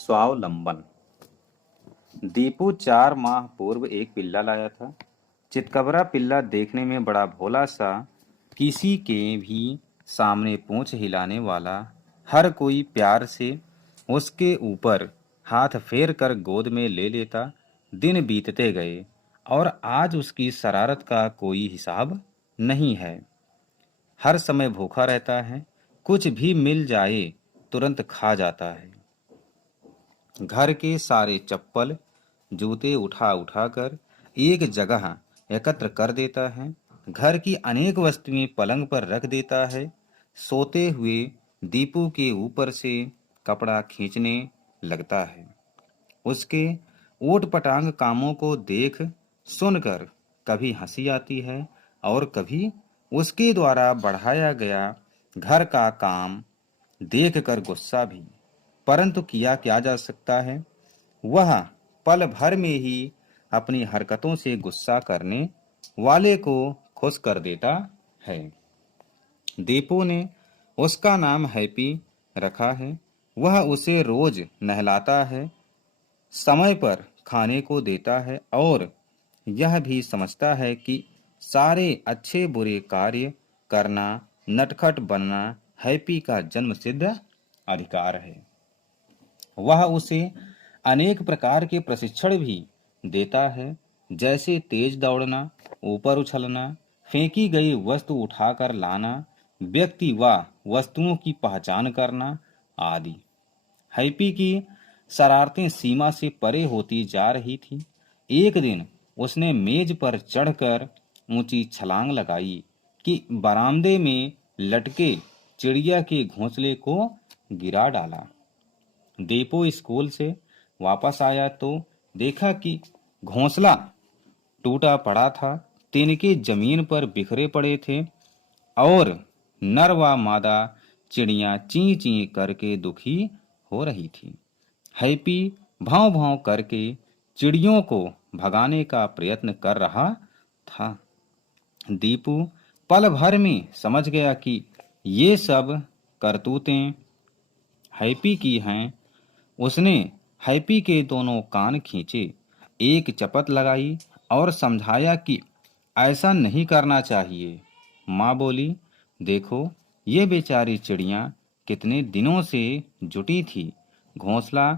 स्वावलंबन। दीपू 4 माह पूर्व एक पिल्ला लाया था। चितकबरा पिल्ला देखने में बड़ा भोला सा, किसी के भी सामने पूंछ हिलाने वाला, हर कोई प्यार से उसके ऊपर हाथ फेर कर गोद में ले लेता। दिन बीतते गए और आज उसकी शरारत का कोई हिसाब नहीं है। हर समय भूखा रहता है, कुछ भी मिल जाए तुरंत खा जाता है। घर के सारे चप्पल जूते उठा उठा कर एक जगह एकत्र कर देता है। घर की अनेक वस्तुएं पलंग पर रख देता है। सोते हुए दीपू के ऊपर से कपड़ा खींचने लगता है। उसके ऊट पटांग कामों को देख सुनकर कभी हंसी आती है और कभी उसके द्वारा बढ़ाया गया घर का काम देखकर गुस्सा भी। परंतु किया क्या जा सकता है, वह पल भर में ही अपनी हरकतों से गुस्सा करने वाले को खुश कर देता है। दीपू ने उसका नाम हैप्पी रखा है। वह उसे रोज नहलाता है, समय पर खाने को देता है और यह भी समझता है कि सारे अच्छे बुरे कार्य करना, नटखट बनना हैप्पी का जन्मसिद्ध अधिकार है। वह उसे अनेक प्रकार के प्रशिक्षण भी देता है, जैसे तेज दौड़ना, ऊपर उछलना, फेंकी गई वस्तु उठाकर लाना, व्यक्ति व वस्तुओं की पहचान करना आदि। हैप्पी की शरारतें सीमा से परे होती जा रही थी। एक दिन उसने मेज पर चढ़कर ऊंची छलांग लगाई कि बरामदे में लटके चिड़िया के घोंसले को गिरा डाला। दीपू स्कूल से वापस आया तो देखा कि घोंसला टूटा पड़ा था। तिनके जमीन पर बिखरे पड़े थे और नर व मादा चिड़िया ची ची करके दुखी हो रही थी। हैप्पी भाव भाव करके चिड़ियों को भगाने का प्रयत्न कर रहा था। दीपू पल भर में समझ गया कि ये सब करतूतें हैप्पी की हैं। उसने हैप्पी के दोनों कान खींचे, एक चपत लगाई और समझाया कि ऐसा नहीं करना चाहिए। माँ बोली, देखो ये बेचारी चिड़िया कितने दिनों से जुटी थी घोंसला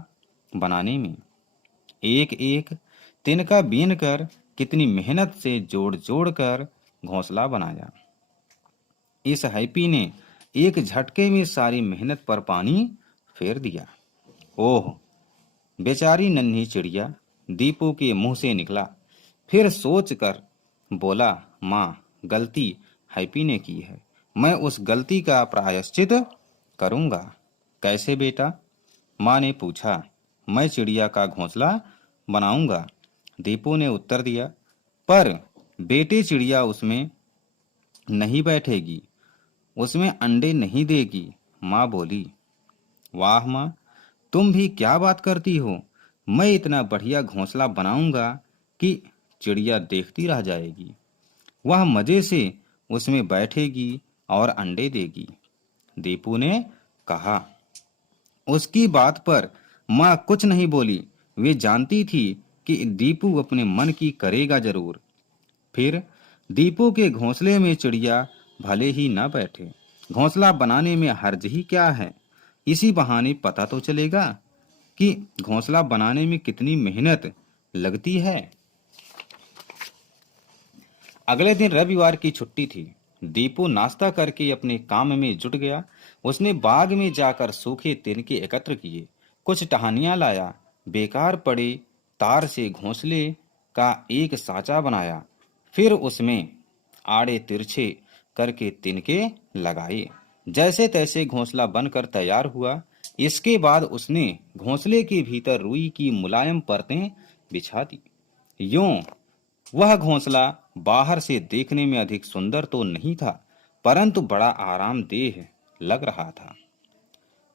बनाने में। एक एक तिनका बीन कर कितनी मेहनत से जोड़ जोड़ कर घोंसला बनाया। इस हैप्पी ने एक झटके में सारी मेहनत पर पानी फेर दिया। ओह, बेचारी नन्ही चिड़िया, दीपू के मुंह से निकला। फिर सोच कर बोला, माँ, गलती हैप्पी ने की है। मैं उस गलती का प्रायश्चित करूंगा। कैसे बेटा? माँ ने पूछा। मैं चिड़िया का घोंसला बनाऊंगा, दीपू ने उत्तर दिया। पर बेटे, चिड़िया उसमें नहीं बैठेगी, उसमें अंडे नहीं देगी, माँ बोली। वाह माँ, तुम भी क्या बात करती हो। मैं इतना बढ़िया घोंसला बनाऊंगा कि चिड़िया देखती रह जाएगी। वह मजे से उसमें बैठेगी और अंडे देगी, दीपू ने कहा। उसकी बात पर माँ कुछ नहीं बोली। वे जानती थी कि दीपू अपने मन की करेगा जरूर। फिर दीपू के घोंसले में चिड़िया भले ही न बैठे, घोंसला बनाने में हर्ज ही क्या है। इसी बहाने पता तो चलेगा कि घोंसला बनाने में कितनी मेहनत लगती है। अगले दिन रविवार की छुट्टी थी। दीपू नाश्ता करके अपने काम में जुट गया। उसने बाग में जाकर सूखे तिनके एकत्र किए, कुछ टहनियां लाया, बेकार पड़े तार से घोंसले का एक साँचा बनाया। फिर उसमें आड़े तिरछे करके तिनके लगाए। जैसे तैसे घोंसला बनकर तैयार हुआ। इसके बाद उसने घोंसले के भीतर रुई की मुलायम परतें बिछा दी। यूं वह घोंसला बाहर से देखने में अधिक सुंदर तो नहीं था, परंतु बड़ा आरामदेह लग रहा था।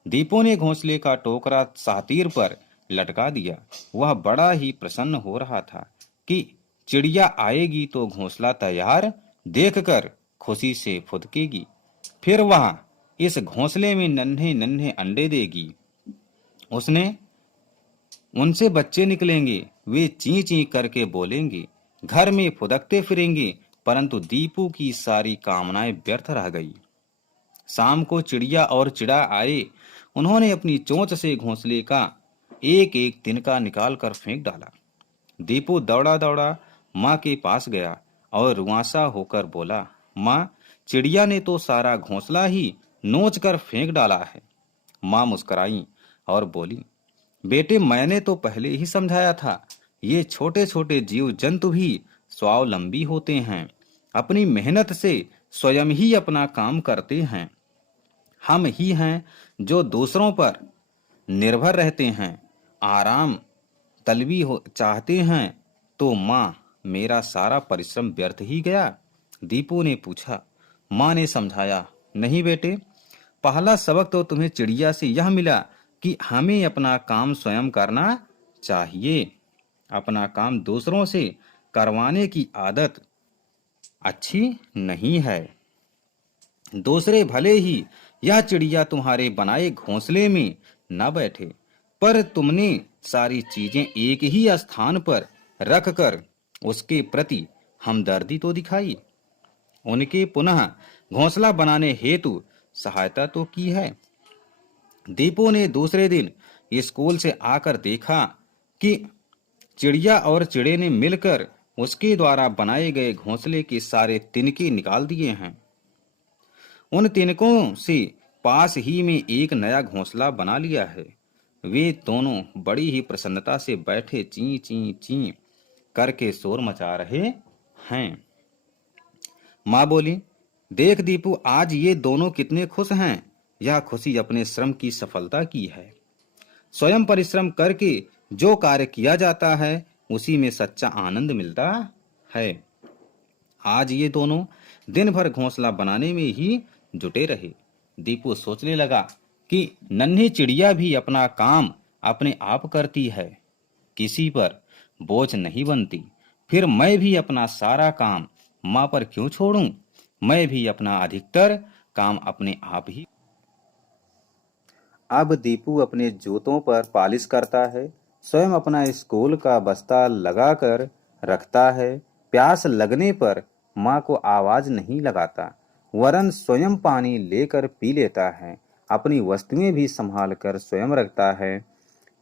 दीपू ने घोंसले का टोकरा सातीर पर लटका दिया। वह बड़ा ही प्रसन्न हो रहा था कि चिड़िया आएगी तो घोंसला तैयार देखकर खुशी से फुदकेगी। फिर वह इस घोंसले में नन्हे नन्हे अंडे देगी। उसने उनसे बच्चे निकलेंगे, वे ची ची करके बोलेंगे, घर में फुदकते फिरेंगे, परंतु दीपू की सारी कामनाएं व्यर्थ रह गई। शाम को चिड़िया और चिड़ा आए। उन्होंने अपनी चोंच से घोंसले का एक एक तिनका निकाल कर फेंक डाला। दीपू दौड़ा दौड़ा माँ के पास गया और रुआंसा होकर बोला, माँ, चिड़िया ने तो सारा घोंसला ही नोच कर फेंक डाला है। माँ मुस्कुराई और बोली, बेटे, मैंने तो पहले ही समझाया था, ये छोटे छोटे जीव जंतु भी स्वावलंबी होते हैं, अपनी मेहनत से स्वयं ही अपना काम करते हैं। हम ही हैं जो दूसरों पर निर्भर रहते हैं, आराम तलबी हो चाहते हैं। तो माँ, मेरा सारा परिश्रम व्यर्थ ही गया? दीपू ने पूछा। माँ ने समझाया, नहीं बेटे, पहला सबक तो तुम्हें चिड़िया से यह मिला कि हमें अपना काम स्वयं करना चाहिए। अपना काम दूसरों से करवाने की आदत अच्छी नहीं है। दूसरे भले ही यह चिड़िया तुम्हारे बनाए घोंसले में न बैठे, पर तुमने सारी चीजें एक ही स्थान पर रखकर उसके प्रति हमदर्दी तो दिखाई, उनके पुनः घोंसला बनाने हेतु सहायता तो की है। दीपू ने दूसरे दिन स्कूल से आकर देखा कि चिड़िया और चिड़े ने मिलकर उसके द्वारा बनाए गए घोंसले के सारे तिनके निकाल दिए हैं। उन तिनकों से पास ही में एक नया घोंसला बना लिया है। वे दोनों बड़ी ही प्रसन्नता से बैठे ची ची ची करके शोर मचा रहे हैं। माँ बोली, देख दीपू, आज ये दोनों कितने खुश हैं। यह खुशी अपने श्रम की सफलता की है। स्वयं परिश्रम करके जो कार्य किया जाता है उसी में सच्चा आनंद मिलता है। आज ये दोनों दिन भर घोंसला बनाने में ही जुटे रहे। दीपू सोचने लगा कि नन्ही चिड़िया भी अपना काम अपने आप करती है, किसी पर बोझ नहीं बनती। फिर मैं भी अपना सारा काम माँ पर क्यों छोड़ूं? मैं भी अपना अधिकतर काम अपने आप ही। अब दीपू अपने जूतों पर पालिश करता है, स्वयं अपना स्कूल का बस्ता लगाकर रखता है। प्यास लगने पर माँ को आवाज नहीं लगाता, वरन स्वयं पानी लेकर पी लेता है। अपनी वस्तुएं भी संभाल कर स्वयं रखता है।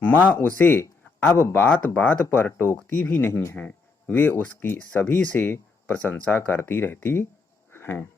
माँ उसे अब बात बात पर टोकती भी नहीं है, वे उसकी सभी से प्रशंसा करती रहती हैं।